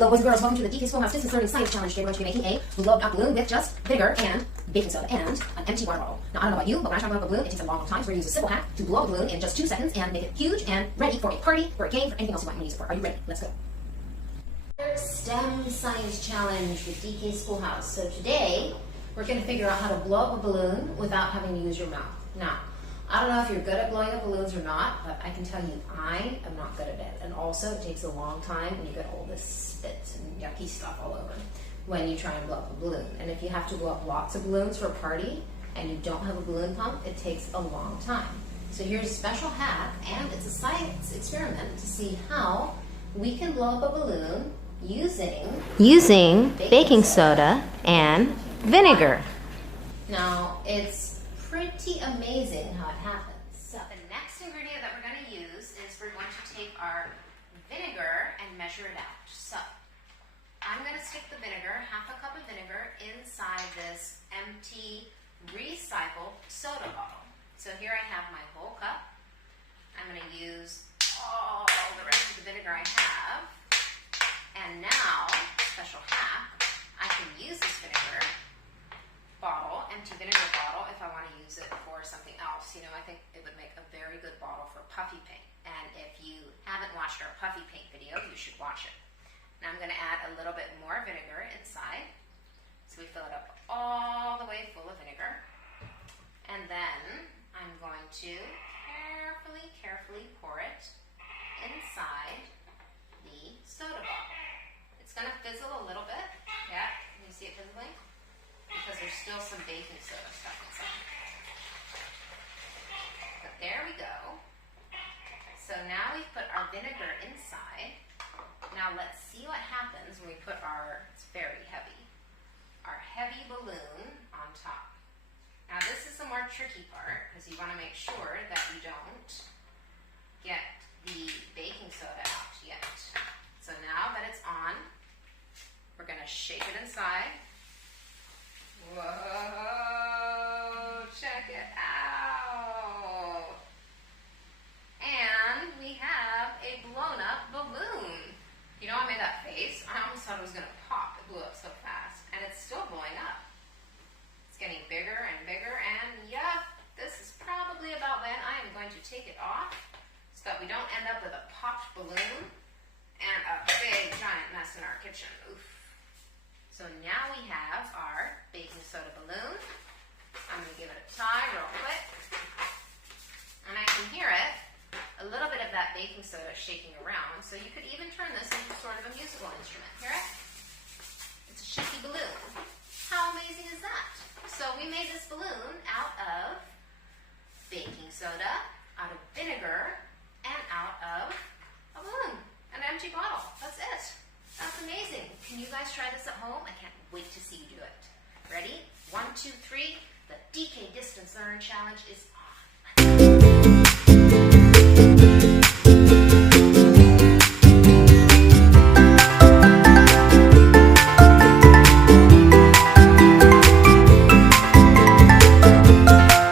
Hello boys and girls, welcome to the DK Schoolhouse Science Challenge. Today we're going to be making a blow-up balloon with just vinegar and baking soda and an empty water bottle. Now I don't know about you, but when I try to blow up a balloon, it takes a long time, so we're going to use a simple hack to blow up a balloon in just 2 seconds and make it huge and ready for a party, for a game, for anything else you might want to use it for. Are you ready? Let's go. STEM Science Challenge with DK Schoolhouse. So today, we're going to figure out how to blow up a balloon without having to use your mouth. Now, I don't know if you're good at blowing up balloons or not, but I can tell you I am not good at it. And also, it takes a long time and you get all this spit and yucky stuff all over when you try and blow up a balloon. And if you have to blow up lots of balloons for a party and you don't have a balloon pump, it takes a long time. So here's a special hack, and it's a science experiment to see how we can blow up a balloon using baking soda and vinegar. Now, it's pretty amazing how it happens. So the next ingredient that we're going to use is we're going to take our vinegar and measure it out. So I'm going to stick the vinegar, half a cup of vinegar, inside this empty recycled soda bottle. So here I have my whole cup. I'm going to use all the rest of the vinegar I have. And now, special hack, I can use this vinegar bottle, empty vinegar bottle, if I want to use it for something else. You know, I think it would make a very good bottle for puffy paint. And if you haven't watched our puffy paint video, you should watch it. Now I'm going to add a little bit more vinegar inside. So we fill it up all the way full of vinegar. And then I'm going to carefully pour it inside the soda bottle. It's going to fizzle a little bit. Yeah, can you see it fizzling? Because there's still some baking soda stuff inside. But there we go. So now we've put our vinegar inside. Now let's see what happens when we put it's very heavy, our heavy balloon on top. Now this is the more tricky part, because you want to make sure that you don't get the baking soda out yet. So now that it's on, we're going to shake it inside. Whoa, check it out. And we have a blown up balloon. You know, I made that face. I almost thought it was going to pop. It blew up so fast. And it's still blowing up. It's getting bigger and bigger. And yeah, this is probably about when I am going to take it off so that we don't end up with a popped balloon and a big giant mess in our kitchen. Oof. So now we have our baking soda balloon. I'm going to give it a tie real quick. And I can hear it, a little bit of that baking soda shaking around. So you could even turn this into sort of a musical instrument. Hear it? It's a shaky balloon. How amazing is that? So we made this balloon out of baking soda, out of vinegar, and out of a balloon. An empty bottle. That's it. That's amazing. Can you guys try this at home? I can't wait to see you do it. Ready? 1, 2, 3. The DK Distance Learn Challenge is